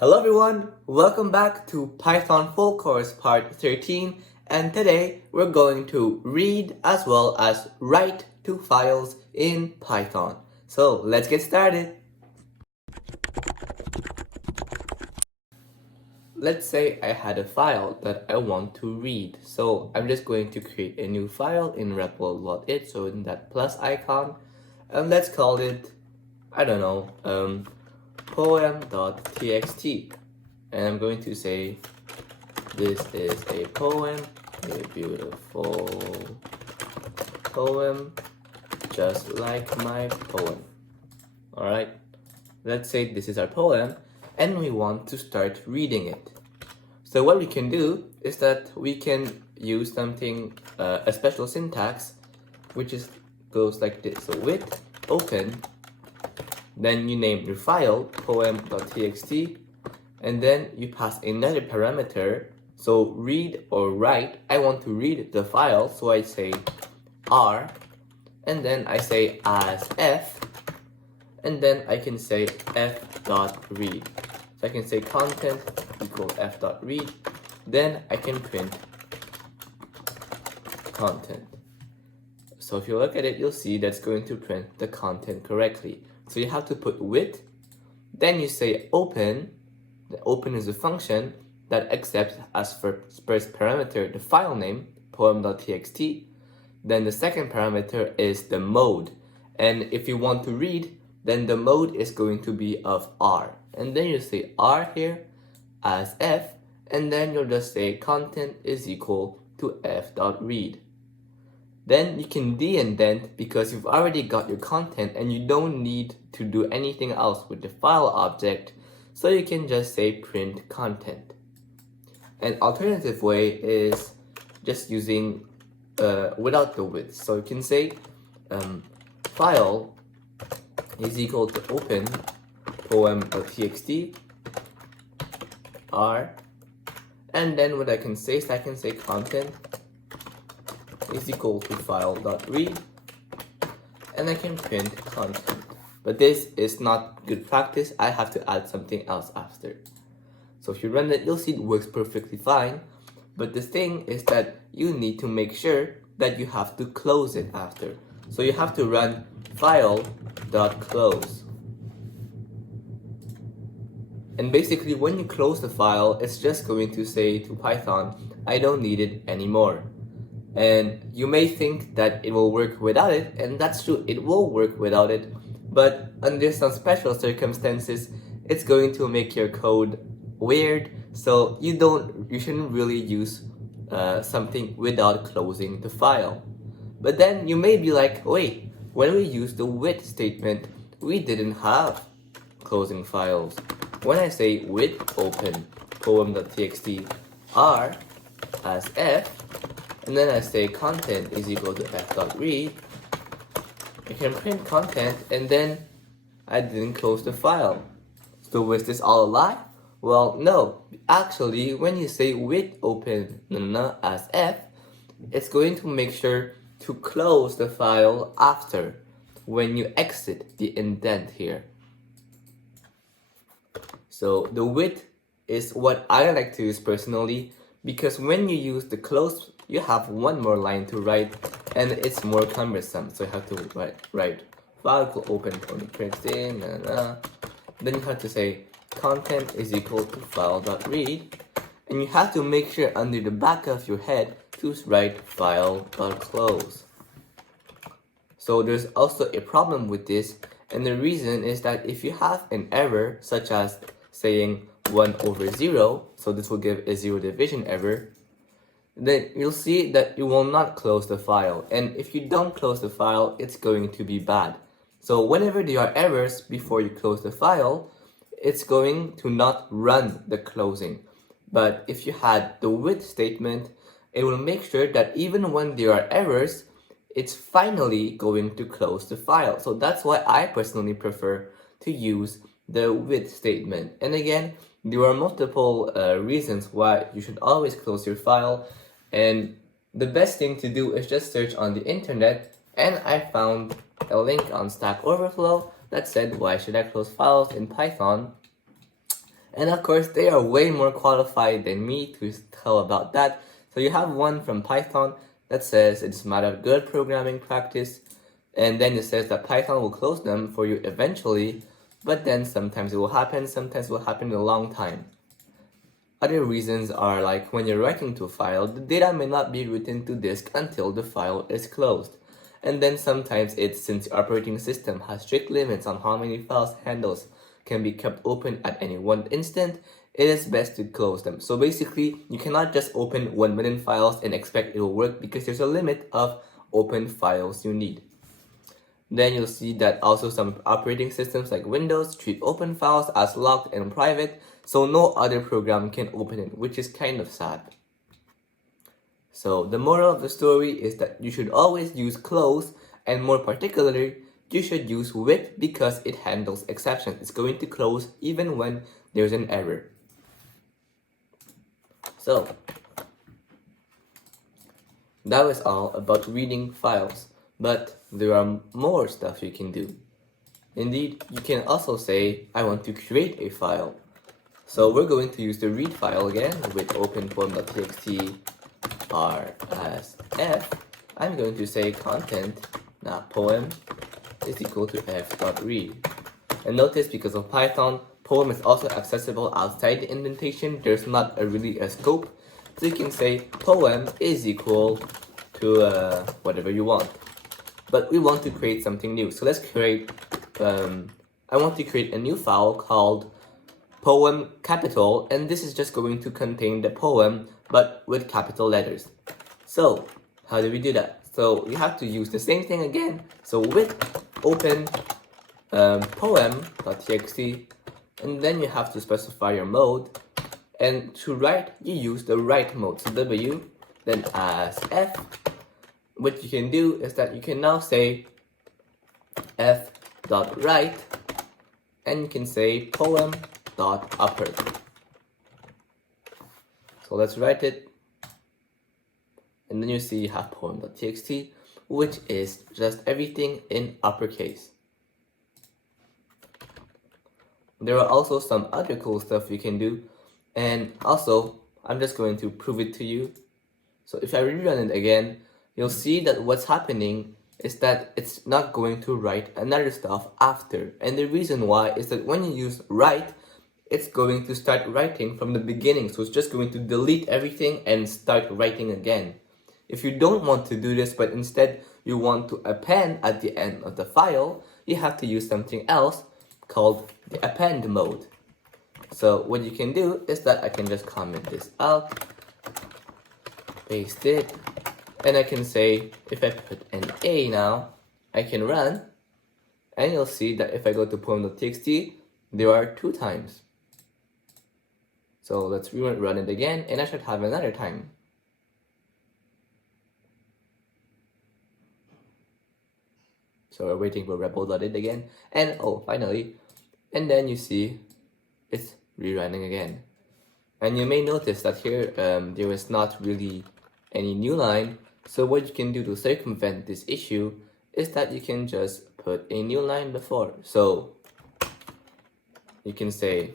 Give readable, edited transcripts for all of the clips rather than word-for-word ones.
Hello everyone, welcome back to Python Full Course Part 13, and today we're going to read as well as write to files in Python. So let's get started. Let's say I had a file that I want to read. So I'm just going to create a new file in REPL.it, so in that plus icon, and let's call it, I don't know, poem.txt. And I'm going to say, this is a poem, a beautiful poem, just like my poem. Alright, let's say this is our poem, and we want to start reading it. So what we can do is that we can use something, a special syntax, which goes like this. So with open, then you name your file poem.txt, and then you pass another parameter. So read or write, I want to read the file, so I say r, and then I say as f, and then I can say f.read. So I can say content equals f.read, then I can print content. So if you look at it, you'll see that's going to print the content correctly. So you have to put with, then you say open. The open is a function that accepts as first parameter the file name, poem.txt. Then the second parameter is the mode. And if you want to read, then the mode is going to be of R. And then you say R here as F, and then you'll just say content is equal to f.read. Then you can de-indent because you've already got your content and you don't need to do anything else with the file object. So you can just say print content. An alternative way is just using without the with. So you can say file is equal to open poem.txt r, and then what I can say is I can say content is equal to file.read, and I can print content. But this is not good practice. I have to add something else after. So if you run it, you'll see it works perfectly fine. But the thing is that you need to make sure that you have to close it after. So you have to run file.close. And basically when you close the file, it's just going to say to Python, I don't need it anymore. And you may think that it will work without it, and that's true, it will work without it. But under some special circumstances, it's going to make your code weird. So you shouldn't really use something without closing the file. But then you may be like, wait, when we used the with statement, we didn't have closing files. When I say with open poem.txt r as f, and then I say content is equal to f.read, I can print content, and then I didn't close the file. So was this all a lie? Well, no. Actually, when you say with open as f, it's going to make sure to close the file after, when you exit the indent here. So the with is what I like to use personally, because when you use the close, you have one more line to write, and it's more cumbersome. So you have to write file open txt, then you have to say content is equal to file.read, and you have to make sure under the back of your head to write file.close. So there's also a problem with this, and the reason is that if you have an error such as saying 1/0, so this will give a zero division error, then you'll see that you will not close the file. And if you don't close the file, it's going to be bad. So whenever there are errors before you close the file, it's going to not run the closing. But if you had the with statement, it will make sure that even when there are errors, it's finally going to close the file. So that's why I personally prefer to use the with statement. And again, there are multiple reasons why you should always close your file. And the best thing to do is just search on the internet, and I found a link on Stack Overflow that said, why should I close files in Python? And of course, they are way more qualified than me to tell about that. So you have one from Python that says it's a matter of good programming practice, and then it says that Python will close them for you eventually, but then sometimes it will happen, sometimes it will happen in a long time. Other reasons are like when you're writing to a file, the data may not be written to disk until the file is closed. And then sometimes it's since the operating system has strict limits on how many files handles can be kept open at any one instant, it is best to close them. So basically, you cannot just open 1 million files and expect it will work because there's a limit of open files you need. Then you'll see that also some operating systems like Windows treat open files as locked and private, so no other program can open it, which is kind of sad. So the moral of the story is that you should always use close, and more particularly, you should use with because it handles exceptions. It's going to close even when there's an error. So that was all about reading files, but there are more stuff you can do. Indeed, you can also say, I want to create a file. So we're going to use the read file again with openpoem.txt r as f. I'm going to say content, not poem, is equal to f.read. And notice because of Python, poem is also accessible outside the indentation. There's not really a scope. So you can say poem is equal to whatever you want. But we want to create something new. So let's create, I want to create a new file called poem capital, and this is just going to contain the poem but with capital letters. So how do we do that? So we have to use the same thing again. So with open poem.txt, and then you have to specify your mode, and to write you use the write mode, so w, then as f. What you can do is that you can now say f.write, and you can say poem.upper. So let's write it, and then you see you have poem.txt, which is just everything in uppercase. There are also some other cool stuff you can do, and also I'm just going to prove it to you. So if I rerun it again, you'll see that what's happening is that it's not going to write another stuff after. And the reason why is that when you use write, it's going to start writing from the beginning. So it's just going to delete everything and start writing again. If you don't want to do this, but instead you want to append at the end of the file, you have to use something else called the append mode. So what you can do is that I can just comment this out, paste it, and I can say, if I put an A now, I can run, and you'll see that if I go to poem.txt, there are 2 times. So let's run it again, and I should have another time. So we're waiting for rebel.it again, and oh, finally, and then you see it's rerunning again. And you may notice that here there is not really any new line. So what you can do to circumvent this issue is that you can just put a new line before. So you can say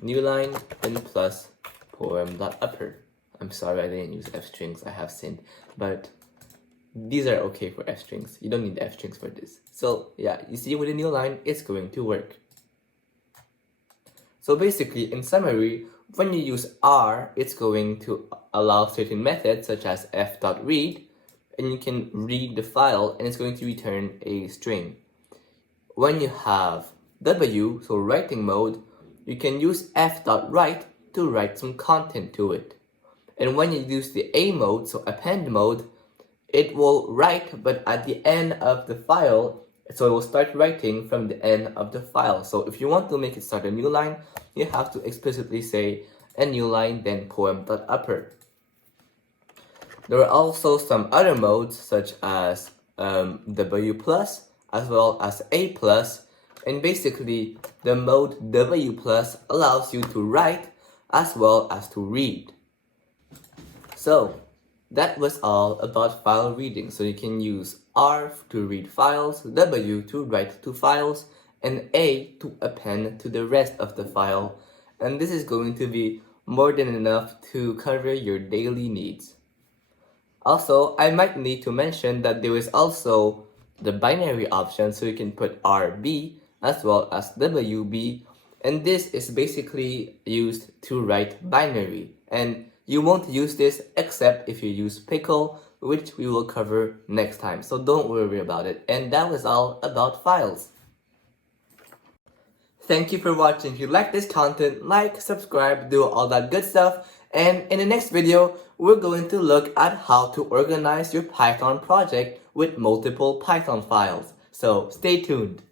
new line and plus poem.upper. I'm sorry I didn't use f strings, I have sinned, but these are okay for f strings. You don't need f strings for this. So yeah, you see with a new line, it's going to work. So basically, in summary, when you use R, it's going to allow certain methods such as f.read, and you can read the file and it's going to return a string. When you have W, so writing mode, you can use f.write to write some content to it. And when you use the A mode, so append mode, it will write but at the end of the file, so it will start writing from the end of the file. So if you want to make it start a new line, you have to explicitly say a new line, then poem.upper. There are also some other modes such as W plus as well as A plus, and basically the mode W plus allows you to write as well as to read. So that was all about file reading. So you can use R to read files, W to write to files, and A to append to the rest of the file, and this is going to be more than enough to cover your daily needs. Also, I might need to mention that there is also the binary option, so you can put RB as well as WB, and this is basically used to write binary, and you won't use this except if you use pickle, which we will cover next time, so don't worry about it. And that was all about files. Thank you for watching. If you like this content, like, subscribe, do all that good stuff. And in the next video, we're going to look at how to organize your Python project with multiple Python files. So stay tuned.